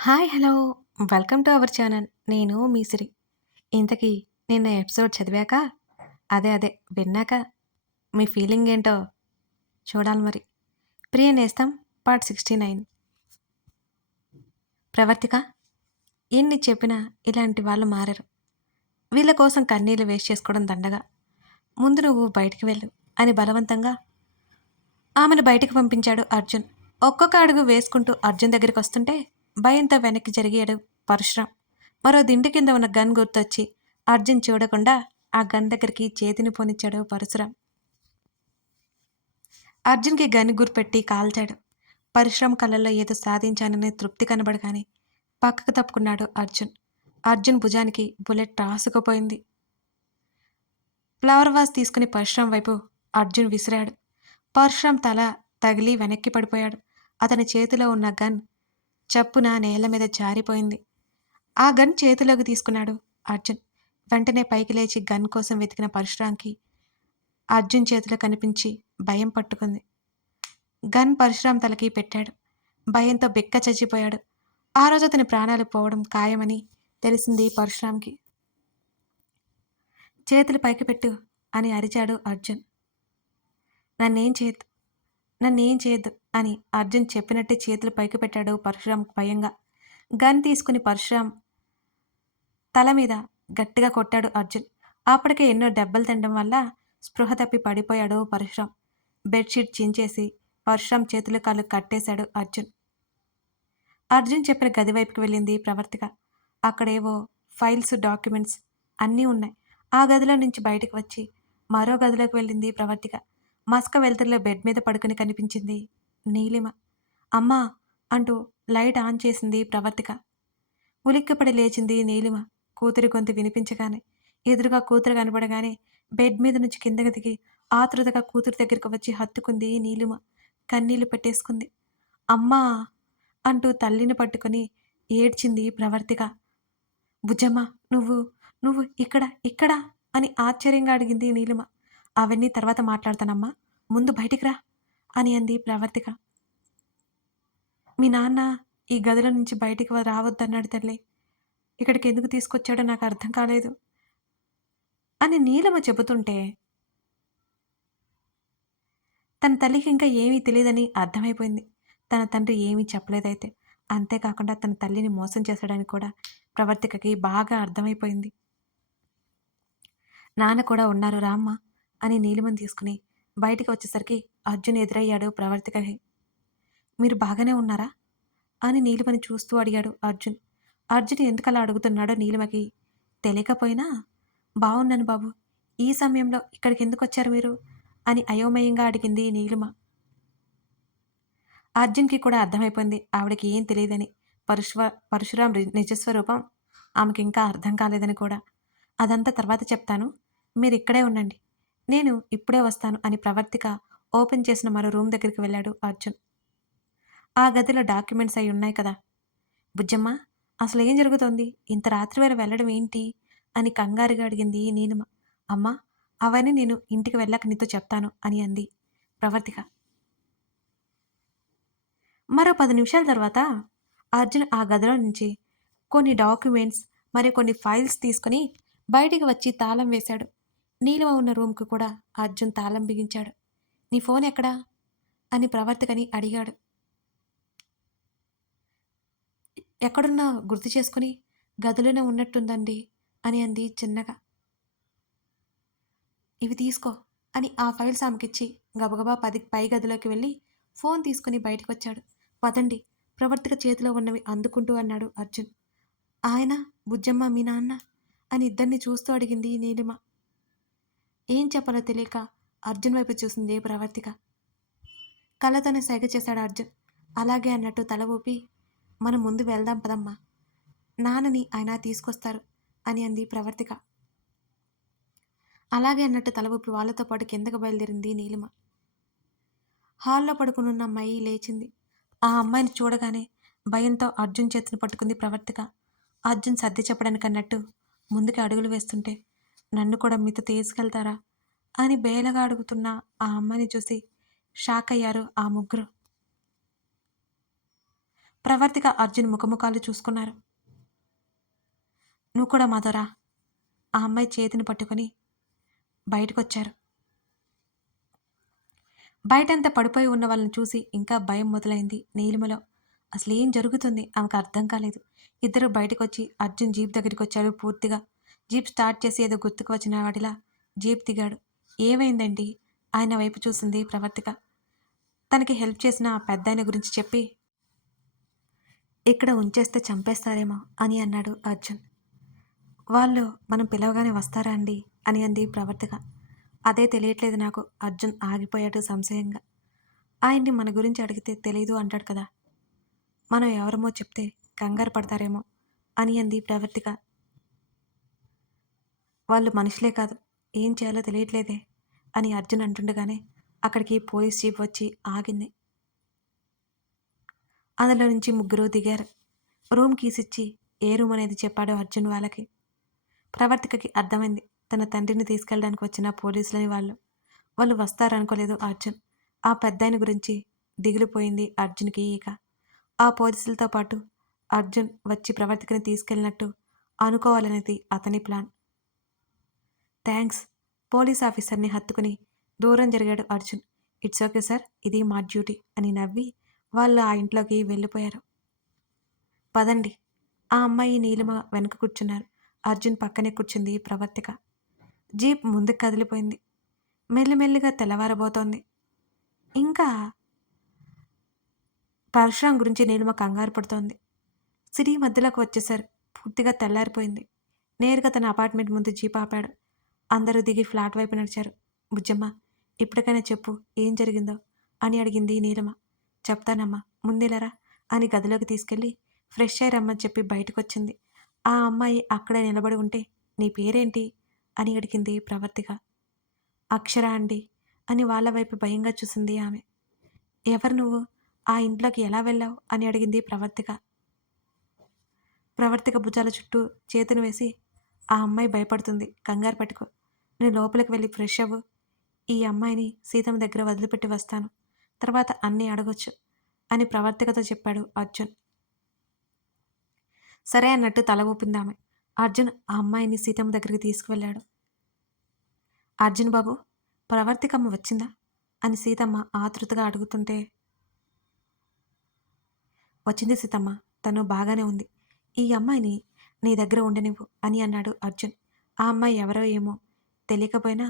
Hi! Hello! Welcome to our channel. నేను మీ సిరి. ఇంతకీ నిన్న ఎపిసోడ్ చదివాక అదే విన్నాక మీ ఫీలింగ్ ఏంటో చూడాలి మరి. 'ప్రియ నేస్తం' పార్ట్ 69. ప్రవర్తిక ఎన్ని చెప్పినా ఇలాంటి వాళ్ళు మారరు. వీళ్ళ కోసం కన్నీళ్లు వేస్ట్ చేసుకోవడం దండగా. ముందు నువ్వు బయటికి వెళ్ళు అని బలవంతంగా ఆమెను బయటికి పంపించాడు అర్జున్. ఒక్కొక్క అడుగు వేసుకుంటూ అర్జున్ దగ్గరికొస్తుంటే భయంతో వెనక్కి జరిగాడు పరశురాం. మరో దిండు కింద ఉన్న గన్ గుర్తొచ్చి అర్జున్ చూడకుండా ఆ గన్ దగ్గరికి చేతిని పోనిచ్చాడు పరశురాం. అర్జున్కి గన్ గురిపెట్టి కాల్చాడు. పరశురాం కళ్ళల్లో ఏదో సాధించాననే తృప్తి కనబడగానే పక్కకు తప్పుకున్నాడు అర్జున్. అర్జున్ భుజానికి బుల్లెట్ రాసుకుపోయింది. ఫ్లవర్ వాస్ తీసుకుని పరశురాం వైపు అర్జున్ విసిరాడు. పరశురాం తల తగిలి వెనక్కి పడిపోయాడు. అతని చేతిలో ఉన్న గన్ చప్పున నేల మీద జారిపోయింది. ఆ గన్ చేతిలోకి తీసుకున్నాడు అర్జున్. వెంటనే పైకి లేచి గన్ కోసం వెతికిన పరశురాంకి అర్జున్ చేతిలో కనిపించి భయం పట్టుకుంది. గన్ పరశురాం తలకి పెట్టాడు. భయంతో బిక్క చచ్చిపోయాడు. ఆ రోజు అతని ప్రాణాలు పోవడం ఖాయమని తెలిసింది పరశురాంకి. చేతులు పైకి పెట్టు అని అరిచాడు అర్జున్. నన్నేం చేయొద్దు నన్నేం చేయొద్దు అని అర్జున్ చెప్పినట్టే చేతులు పైకి పెట్టాడు పరశురాం భయంగా. గన్ తీసుకుని పరశురాం తల మీద గట్టిగా కొట్టాడు అర్జున్. అప్పటికే ఎన్నో దెబ్బలు తినడం వల్ల స్పృహ తప్పి పడిపోయాడు పరశురాం. బెడ్షీట్ చించేసి పరశురాం చేతులు కాళ్ళు కట్టేశాడు అర్జున్. అర్జున్ చెప్పిన గది వైపుకి వెళ్ళింది ప్రవర్తిక. అక్కడేవో ఫైల్స్, డాక్యుమెంట్స్ అన్నీ ఉన్నాయి. ఆ గదిలో నుంచి బయటకు వచ్చి మరో గదిలోకి వెళ్ళింది ప్రవర్తిక. మసక వెలుతురులో బెడ్ మీద పడుకుని కనిపించింది నీలిమ. అమ్మా అంటూ లైట్ ఆన్ చేసింది ప్రవర్తిక. ఉలిక్కిపడి లేచింది నీలిమ. కూతురి గొంతు వినిపించగానే, ఎదురుగా కూతురు కనబడగానే బెడ్ మీద నుంచి కిందకి దిగి ఆతృతగా కూతురు దగ్గరికి వచ్చి హత్తుకుంది నీలిమ. కన్నీళ్లు పెట్టేసుకుంది. అమ్మా అంటూ తల్లిని పట్టుకొని ఏడ్చింది ప్రవర్తిక. బుజ్జమ్మ, నువ్వు నువ్వు ఇక్కడ ఇక్కడ అని ఆశ్చర్యంగా అడిగింది నీలిమ. అవన్నీ తర్వాత మాట్లాడతానమ్మా, ముందు బయటికి రా అని అంది ప్రవర్తిక. మీ నాన్న ఈ గదిలో నుంచి బయటికి రావద్దన్నాడు తల్లి. ఇక్కడికి ఎందుకు తీసుకొచ్చాడో నాకు అర్థం కాలేదు అని నీలిమ చెబుతుంటే తన తల్లికి ఇంకా ఏమీ తెలియదని అర్థమైపోయింది. తన తండ్రి ఏమీ చెప్పలేదైతే. అంతేకాకుండా తన తల్లిని మోసం చేశాడని కూడా ప్రవర్తికకి బాగా అర్థమైపోయింది. నాన్న కూడా ఉన్నారు రామ్మ అని నీలిమని తీసుకుని బయటికి వచ్చేసరికి అర్జున్ ఎదురయ్యాడు ప్రవర్తికకి. మీరు బాగానే ఉన్నారా అని నీలిమని చూస్తూ అడిగాడు అర్జున్. అర్జున్ ఎందుకలా అడుగుతున్నాడో నీలిమకి తెలియకపోయినా, బావున్నాను బాబు, ఈ సమయంలో ఇక్కడికి ఎందుకు వచ్చారు మీరు అని అయోమయంగా అడిగింది నీలిమ. అర్జున్కి కూడా అర్థమైపోయింది ఆవిడకి ఏం తెలియదని. పరశురాం నిజస్వరూపం ఆమెకి ఇంకా అర్థం కాలేదని కూడా. అదంతా తర్వాత చెప్తాను, మీరు ఇక్కడే ఉండండి, నేను ఇప్పుడే వస్తాను అని ప్రవర్తిక ఓపెన్ చేసిన మరో రూమ్ దగ్గరికి వెళ్ళాడు అర్జున్. ఆ గదిలో డాక్యుమెంట్స్ అయి ఉన్నాయి కదా. బుజ్జమ్మ, అసలు ఏం జరుగుతోంది, ఇంత రాత్రి వేళ వెళ్ళడం ఏంటి అని కంగారుగా అడిగింది నీలిమ. అమ్మా, అవన్నీ నేను ఇంటికి వెళ్ళాక నీతో చెప్తాను అని అంది ప్రవర్తిక. మరో 10 నిమిషాల తర్వాత అర్జున్ ఆ గదిలో నుంచి కొన్ని డాక్యుమెంట్స్ మరియు కొన్ని ఫైల్స్ తీసుకుని బయటికి వచ్చి తాళం వేశాడు. నీలిమ ఉన్న రూమ్కు కూడా అర్జున్ తాళం బిగించాడు. నీ ఫోన్ ఎక్కడా అని ప్రవర్తికని అడిగాడు. ఎక్కడున్నా గుర్తు చేసుకుని గదిలోనే ఉన్నట్టుందండి అని అంది చిన్నగా. ఇవి తీసుకో అని ఆ ఫైల్స్ ఆమెకిచ్చి గబగబా పై గదిలోకి వెళ్ళి ఫోన్ తీసుకుని బయటకొచ్చాడు. పదండి, ప్రవర్తిక చేతిలో ఉన్నవి అందుకుంటూ అన్నాడు అర్జున్. ఆయన, బుజ్జమ్మ, మీ నాన్న అని ఇద్దరిని చూస్తూ అడిగింది నీలిమ. ఏం చెప్పాలో తెలియక అర్జున్ వైపు చూసింది ప్రవర్తిక. కళ్ళతోనే సైగ చేశాడు అర్జున్. అలాగే అన్నట్టు తల ఊపి, మనం ముందు వెళ్దాం పదమ్మా, నాన్నని ఆయన తీసుకొస్తారు అని అంది ప్రవర్తిక. అలాగే అన్నట్టు తల ఊపి వాళ్ళతో పాటు కిందకు బయలుదేరింది నీలిమ. హాల్లో పడుకునున్న అమ్మాయి లేచింది. ఆ అమ్మాయిని చూడగానే భయంతో అర్జున్ చేతిని పట్టుకుంది ప్రవర్తిక. అర్జున్ సర్ది చెప్పడానికి అన్నట్టు ముందుకి అడుగులు వేస్తుంటే, నన్ను కూడా మీతో తీసుకెళ్తారా అని బేలగా అడుగుతున్న ఆ అమ్మాయిని చూసి షాక్ అయ్యారు ఆ ముగ్గురు. ప్రవర్తిక, అర్జున్ ముఖముఖాలు చూసుకున్నారు. నువ్వు కూడా మాతో రా. ఆ అమ్మాయి చేతిని పట్టుకొని బయటకొచ్చారు. బయటంతా పడిపోయి ఉన్న వాళ్ళని చూసి ఇంకా భయం మొదలైంది నీలిమలో. అసలేం జరుగుతుంది ఆమెకు అర్థం కాలేదు. ఇద్దరు బయటకొచ్చి అర్జున్ జీప్ దగ్గరికొచ్చాడు పూర్తిగా. జీప్ స్టార్ట్ చేసి ఏదో గుర్తుకు వచ్చిన వాడిలా జీప్ దిగాడు. ఏమైందండి? ఆయన వైపు చూసింది ప్రవర్తిక. తనకి హెల్ప్ చేసిన ఆ పెద్దాయన గురించి చెప్పి ఇక్కడ ఉంచేస్తే చంపేస్తారేమో అని అన్నాడు అర్జున్. వాళ్ళు మనం పిలవగానే వస్తారా అండి అని అంది ప్రవర్తిక. అదే తెలియట్లేదు నాకు. అర్జున్ ఆగిపోయాడు సంశయంగా. ఆయన్ని మన గురించి అడిగితే తెలీదు అంటాడు కదా. మనం ఎవరమో చెప్తే కంగారు పడతారేమో అని అంది ప్రవర్తిక. వాళ్ళు మనుషులే కాదు, ఏం చేయాలో తెలియట్లేదే అని అర్జున్ అంటుండగానే అక్కడికి పోలీస్ జీప్ వచ్చి ఆగింది. అందులో నుంచి ముగ్గురు దిగారు. రూమ్ కీస్ ఇచ్చి ఏ రూమ్ అనేది చెప్పాడో అర్జున్ వాళ్ళకి. ప్రవర్తికకి అర్థమైంది తన తండ్రిని తీసుకెళ్ళడానికి వచ్చిన పోలీసులని వాళ్ళు. వాళ్ళు వస్తారనుకోలేదు అర్జున్. ఆ పెద్దాయన గురించి దిగిలిపోయింది అర్జున్కి. ఇక ఆ పోలీసులతో పాటు అర్జున్ వచ్చి ప్రవర్తికని తీసుకెళ్ళినట్టు అనుకోవాలనేది అతని ప్లాన్. థ్యాంక్స్. పోలీస్ ఆఫీసర్ని హత్తుకుని దూరం జరిగాడు అర్జున్. ఇట్స్ ఓకే సార్, ఇది మా డ్యూటీ అని నవ్వి వాళ్ళు ఆ ఇంట్లోకి వెళ్ళిపోయారు. పదండి. ఆ అమ్మాయి నీలిమ వెనక కూర్చున్నారు. అర్జున్ పక్కనే కూర్చుంది ప్రవర్తిక. జీప్ ముందుకు కదిలిపోయింది. మెల్లిమెల్లిగా తెల్లవారబోతోంది. ఇంకా పరశురాం గురించి నీలిమ కంగారు పడుతోంది. సిటీ మధ్యలోకి వచ్చేశారు. పూర్తిగా తెల్లారిపోయింది. నేరుగా తన అపార్ట్మెంట్ ముందు జీప్ ఆపాడు. అందరూ దిగి ఫ్లాట్ వైపు నడిచారు. బుజ్జమ్మ, ఇప్పటికైనా చెప్పు ఏం జరిగిందో అని అడిగింది నీలిమ. చెప్తానమ్మా, ముందెలరా అని గదిలోకి తీసుకెళ్ళి ఫ్రెష్ అయ్యి రమ్మని చెప్పి బయటకొచ్చింది. ఆ అమ్మాయి అక్కడే నిలబడి ఉంటే నీ పేరేంటి అని అడిగింది ప్రవర్తిక. అక్షర అండి అని వాళ్ళ వైపు భయంగా చూసింది ఆమె. ఎవరు నువ్వు? ఆ ఇంట్లోకి ఎలా వెళ్ళావు అని అడిగింది ప్రవర్తిక. ప్రవర్తిక భుజాల చుట్టూ చేతులు వేసి ఆ అమ్మాయి భయపడుతుంది, కంగారు పెట్టుకో. నేను లోపలికి వెళ్ళి ఫ్రెష్ అవ్వు. ఈ అమ్మాయిని సీతమ్మ దగ్గర వదిలిపెట్టి వస్తాను, తర్వాత అన్నీ అడగొచ్చు అని ప్రవర్తికతో చెప్పాడు అర్జున్. సరే అన్నట్టు తల ఊపిందామె. అర్జున్ ఆ అమ్మాయిని సీతమ్మ దగ్గరికి తీసుకువెళ్ళాడు. అర్జున్ బాబు, ప్రవర్తికమ్మ వచ్చిందా అని సీతమ్మ ఆతృతగా అడుగుతుంటే, వచ్చింది సీతమ్మ, తను బాగానే ఉంది. ఈ అమ్మాయిని నీ దగ్గర ఉండనివ్వు అని అన్నాడు అర్జున్. ఆ అమ్మాయి ఎవరో ఏమో తెలియకపోయినా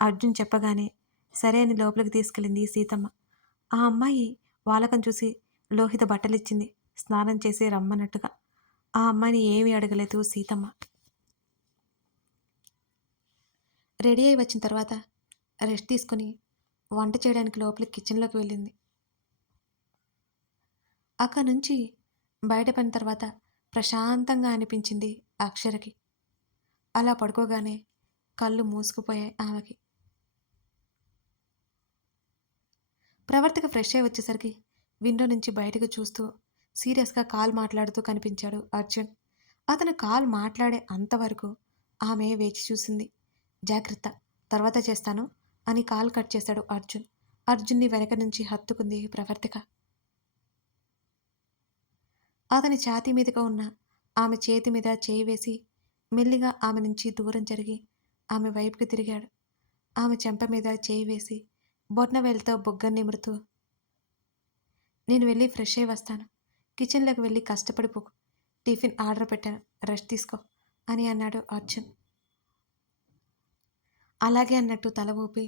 అర్జున్ చెప్పగానే సరే అని లోపలికి తీసుకెళ్ళింది సీతమ్మ. ఆ అమ్మాయి వాలకం చూసి లోహిత బట్టలిచ్చింది, స్నానం చేసి రమ్మన్నట్టుగా. ఆ అమ్మాయిని ఏమీ అడగలేదు సీతమ్మ. రెడీ అయి వచ్చిన తర్వాత రెస్ట్ తీసుకుని వంట చేయడానికి లోపలికి కిచెన్లోకి వెళ్ళింది. అక్కడి నుంచి బయటపడిన తర్వాత ప్రశాంతంగా అనిపించింది అక్షరకి. అలా పడుకోగానే కళ్ళు మూసుకుపోయాయి ఆమెకి. ప్రవర్తిక ఫ్రెష్ అయి వచ్చేసరికి విండో నుంచి బయటకు చూస్తూ సీరియస్గా కాల్ మాట్లాడుతూ కనిపించాడు అర్జున్. అతను కాల్ మాట్లాడే అంతవరకు ఆమె వేచి చూసింది. జాగ్రత్త, తర్వాత చేస్తాను అని కాల్ కట్ చేశాడు అర్జున్. అర్జున్ని వెనక నుంచి హత్తుకుంది ప్రవర్తిక. అతని ఛాతీ మీదుగా ఉన్న ఆమె చేతి మీద చేయి వేసి మెల్లిగా ఆమె నుంచి దూరం జరిగి ఆమె వైపుకి తిరిగాడు. ఆమె చెంప మీద చేయి వేసి బొట్నవేలుతో బుగ్గని నిమురుతూ, నేను వెళ్ళి ఫ్రెష్ అయి వస్తాను, కిచెన్లోకి వెళ్ళి కష్టపడిపోకు, టిఫిన్ ఆర్డర్ పెట్టాను, రెస్ట్ తీసుకో అని అన్నాడు అర్జున్. అలాగే అన్నట్టు తల ఊపి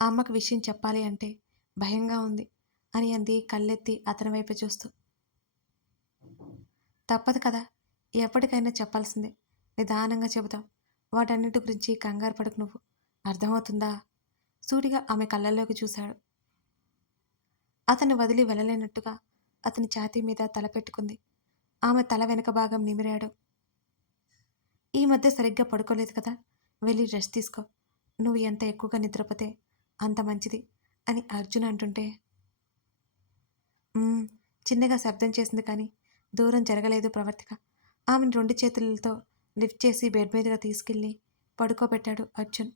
అమ్మకు విషయం చెప్పాలి అంటే భయంగా ఉంది అని అంది కళ్ళెత్తి అతని వైపు చూస్తూ. తప్పదు కదా, ఎప్పటికైనా చెప్పాల్సిందే, నిదానంగా చెబుతాం, వాటన్నిటి గురించి కంగారు పడకు నువ్వు, అర్థమవుతుందా? సూటిగా ఆమె కళ్ళల్లోకి చూశాడు. అతను వదిలి వెళ్ళలేనట్టుగా అతని ఛాతీ మీద తల పెట్టుకుంది. ఆమె తల వెనుక భాగం నిమిరాడు. ఈ మధ్య సరిగ్గా పడుకోలేదు కదా, వెళ్ళి రెస్ట్ తీసుకో, నువ్వు ఎంత ఎక్కువగా నిద్రపోతే అంత మంచిది అని అర్జున్ అంటుంటే చిన్నగా శబ్దం చేసింది కానీ దూరం జరగలేదు ప్రవర్తిక. ఆమెను 2 చేతులతో లిఫ్ట్ చేసి బెడ్ మీదుగా తీసుకెళ్ళి పడుకోబెట్టాడు అర్జున్.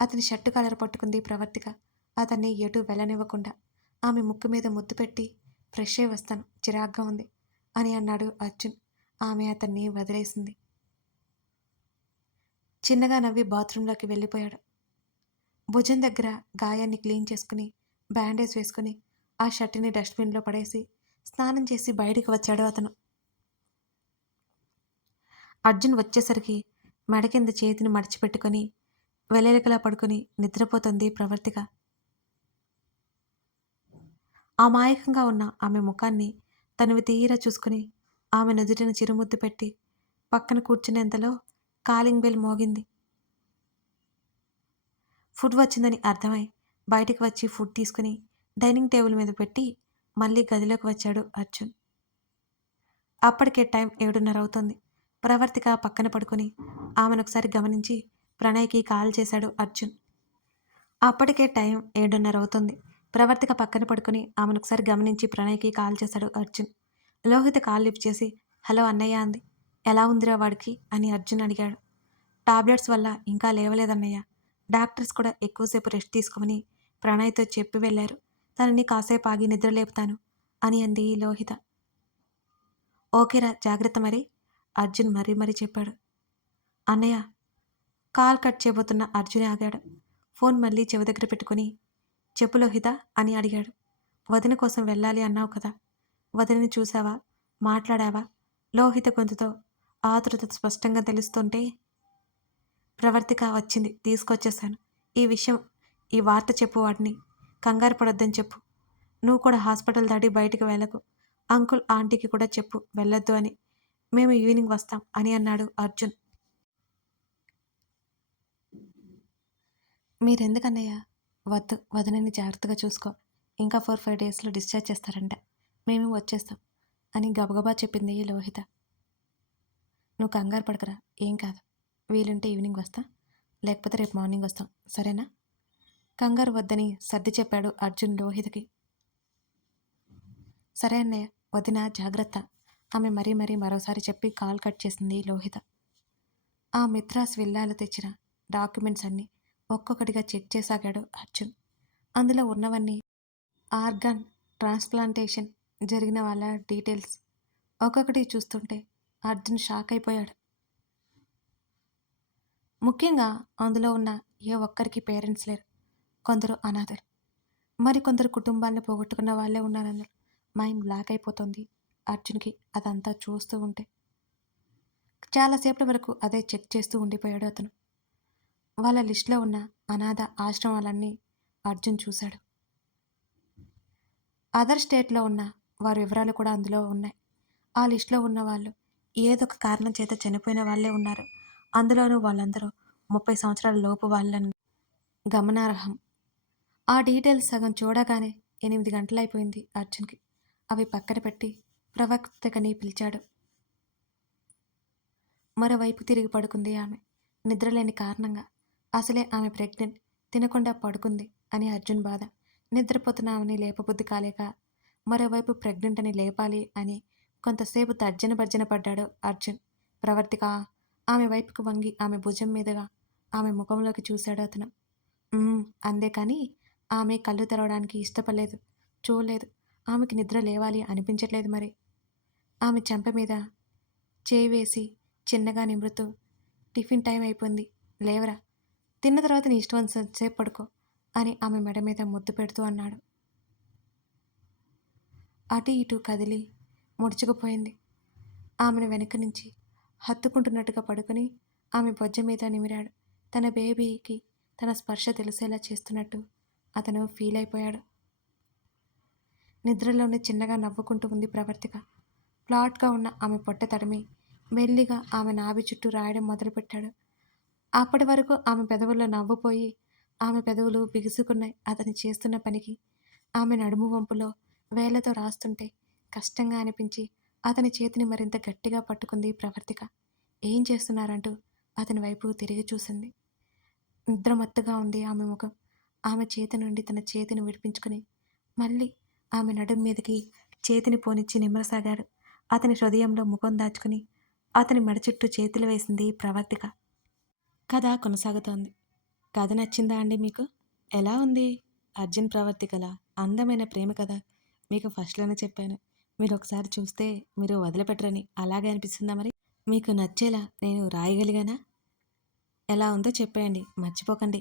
అతని షర్టు కలర్ పట్టుకుంది ప్రవర్తిక, అతన్ని ఎటు వెళ్ళనివ్వకుండా. ఆమె ముక్కు మీద ముద్దు పెట్టి ఫ్రెష్ అయి వస్తాను, చిరాగ్గా ఉంది అని అన్నాడు అర్జున్. ఆమె అతన్ని వదిలేసింది. చిన్నగా నవ్వి బాత్రూంలోకి వెళ్ళిపోయాడు. భుజం దగ్గర గాయాన్ని క్లీన్ చేసుకుని, బ్యాండేజ్ వేసుకుని, ఆ షర్టుని డస్ట్‌బిన్‌లో పడేసి, స్నానం చేసి బయటికి వచ్చాడు అతను. అర్జున్ వచ్చేసరికి మెడ కింద చేతిని మడిచిపెట్టుకొని, వెల్లెలికలా పడుకొని నిద్రపోతోంది ప్రవర్తిక. అమాయకంగా ఉన్న ఆమె ముఖాన్ని తనివి తీరా చూసుకుని, ఆమె నుదుటిన చిరుముద్దు పెట్టి, పక్కన కూర్చునేంతలో కాలింగ్ బెల్ మోగింది. ఫుడ్ వచ్చిందని అర్థమై బయటికి వచ్చి ఫుడ్ తీసుకుని డైనింగ్ టేబుల్ మీద పెట్టి మళ్ళీ గదిలోకి వచ్చాడు అర్జున్. అప్పటికే టైం 7:30 అవుతోంది. ప్రవర్తిక పక్కన పడుకొని ఆమెనొకసారి గమనించి ప్రణయ్‌కి కాల్ చేశాడు అర్జున్. అప్పటికే టైం 7:30 అవుతోంది. ప్రవర్తిక పక్కన పడుకొని ఆమెనొకసారి గమనించి ప్రణయ్‌కి కాల్ చేశాడు అర్జున్. లోహిత కాల్ లిఫ్ట్ చేసి హలో అన్నయ్య అంది. ఎలా ఉందిరా వాడికి అని అర్జున్ అడిగాడు. టాబ్లెట్స్ వల్ల ఇంకా లేవలేదన్నయ్య. డాక్టర్స్ కూడా ఎక్కువసేపు రెస్ట్ తీసుకోమని ప్రణయ్‌తో చెప్పి వెళ్లారు. తనని కాసేపు ఆగి నిద్ర లేపుతాను అని అంది లోహిత. ఓకేరా జాగ్రత్త మరి అర్జున్ మరీ చెప్పాడు. అన్నయ్య కాల్ కట్ చేయబోతున్న అర్జునే ఆగాడు. ఫోన్ మళ్ళీ చెవి దగ్గర పెట్టుకుని చెప్పు లోహిత అని అడిగాడు. వదిన కోసం వెళ్ళాలి అన్నావు కదా, వదినని చూసావా, మాట్లాడావా? లోహిత గొంతుతో ఆతృత స్పష్టంగా తెలుస్తుంటే ప్రవర్తిక వచ్చింది, తీసుకొచ్చేశాను. ఈ విషయం, ఈ వార్త చెప్పు వాడిని. కంగారు పడొద్దని చెప్పు. నువ్వు కూడా హాస్పిటల్ దాటి బయటికి వెళ్ళకు. అంకుల్ ఆంటీకి కూడా చెప్పు వెళ్ళొద్దు అని. మేము ఈవినింగ్ వస్తాం అని అన్నాడు అర్జున్. మీరెందుకన్నయ్య? వద్దు, వదినని జాగ్రత్తగా చూసుకో. ఇంకా 4-5 డేస్‌లో డిశ్చార్జ్ చేస్తారంట. మేము వచ్చేస్తాం అని గబగబా చెప్పింది లోహిత. నువ్వు కంగారు పడకురా, ఏం కాదు. వీలుంటే ఈవినింగ్ వస్తా, లేకపోతే రేపు మార్నింగ్ వస్తాం, సరేనా? కంగారు వద్దని సర్ది చెప్పాడు అర్జున్ లోహితకి. సరే అన్నయ్య, వదిన జాగ్రత్త. ఆమె మరీ మరోసారి చెప్పి కాల్ కట్ చేసింది లోహిత. ఆ మిత్రాస్ విల్లాలు తెచ్చిన డాక్యుమెంట్స్ అన్నీ ఒక్కొక్కటిగా చెక్ చేసాగాడు అర్జున్. అందులో ఉన్నవన్నీ ఆర్గాన్ ట్రాన్స్ప్లాంటేషన్ జరిగిన వాళ్ళ డీటెయిల్స్. ఒక్కొక్కటి చూస్తుంటే అర్జున్ షాక్ అయిపోయాడు. ముఖ్యంగా అందులో ఉన్న ఏ ఒక్కరికి పేరెంట్స్ లేరు. కొందరు అనాథలు. మరికొందరు కుటుంబాలను పోగొట్టుకున్న వాళ్ళే ఉన్నారందరూ. మైండ్ బ్లాక్ అయిపోతుంది అర్జున్‌కి అదంతా చూస్తూ ఉంటే. చాలాసేపటి వరకు అదే చెక్ చేస్తూ ఉండిపోయాడు అతను. వాళ్ళ లిస్టులో ఉన్న అనాథ ఆశ్రమాలన్నీ అర్జున్ చూశాడు. అదర్ స్టేట్‌లో ఉన్న వారి వివరాలు కూడా అందులో ఉన్నాయి. ఆ లిస్టులో ఉన్నవాళ్ళు ఏదో ఒక కారణం చేత చనిపోయిన వాళ్ళే ఉన్నారు. అందులోనూ వాళ్ళందరూ 30 సంవత్సరాల లోపు వాళ్ళని గమనార్హం. ఆ డీటెయిల్స్ సగం చూడగానే 8 గంటలైపోయింది అర్జున్‌కి. అవి పక్కన పెట్టి ప్రవక్తకని పిలిచాడు. మరోవైపు తిరిగి పడుకుంది ఆమె. నిద్రలేని కారణంగా. అసలే ఆమె ప్రెగ్నెంట్. తినకుండా పడుకుంది అని అర్జున్ బాధ. నిద్రపోతున్న ఆమెని లేపబుద్ధి కాలేక మరోవైపు ప్రెగ్నెంట్ అని లేపాలి అని కొంతసేపు తర్జన భర్జన పడ్డాడు అర్జున్. ప్రవర్తిక ఆమె వైపుకు వంగి ఆమె భుజం మీదుగా ఆమె ముఖంలోకి చూశాడు అతను. అందే కానీ ఆమె కళ్ళు తెరవడానికి ఇష్టపడలేదు. చూడలేదు. ఆమెకి నిద్ర లేవాలి అనిపించట్లేదు మరి. ఆమె చెంప మీద చేయి వేసి చిన్నగా నిమురుతూ టిఫిన్ టైం అయిపోయింది, లేవరా, తిన్న తర్వాత నీ ఇష్టం సేపు పడుకో అని ఆమె మెడ మీద ముద్దు పెడుతూ అన్నాడు. అటు ఇటు కదిలి ముడుచుకుపోయింది. ఆమెను వెనక నుంచి హత్తుకుంటున్నట్టుగా పడుకొని ఆమె బొజ్జ మీద నిమిరాడు. తన బేబీకి తన స్పర్శ తెలిసేలా చేస్తున్నట్టు అతను ఫీల్ అయిపోయాడు. నిద్రలోనే చిన్నగా నవ్వుకుంటూ ఉంది ప్రవర్తిక. ఫ్లాట్గా ఉన్న ఆమె పొట్ట తడిమి మెల్లిగా ఆమె నాభి చుట్టూ రాయడం మొదలుపెట్టాడు. అప్పటి వరకు ఆమె పెదవుల్లో నవ్వుపోయి ఆమె పెదవులు బిగుసుకున్నాయి అతను చేస్తున్న పనికి. ఆమె నడుము వంపులో వేళ్లతో రాస్తుంటే కష్టంగా అనిపించి అతని చేతిని మరింత గట్టిగా పట్టుకుంది ప్రవర్తిక. ఏం చేస్తున్నారంటూ అతని వైపు తిరిగి చూసింది. నిద్రమత్తుగా ఉంది ఆమె ముఖం. ఆమె చేతి నుండి తన చేతిని విడిపించుకుని మళ్ళీ ఆమె నడుం మీదకి చేతిని పోనిచ్చి నిమ్మరసాగాడు. అతని హృదయంలో ముఖం దాచుకుని అతని మెడ చుట్టూ చేతులు వేసింది ప్రవర్తిక. కథ కొనసాగుతోంది. కథ నచ్చిందా అండి మీకు? ఎలా ఉంది? అర్జున్ ప్రవర్తికల అందమైన ప్రేమ కథ మీకు ఫస్ట్లోనే చెప్పాను. మీరు ఒకసారి చూస్తే మీరు వదిలిపెట్టరని అలాగే అనిపిస్తుందా మరి? మీకు నచ్చేలా నేను రాయగలిగానా? ఎలా ఉందో చెప్పేయండి. మర్చిపోకండి.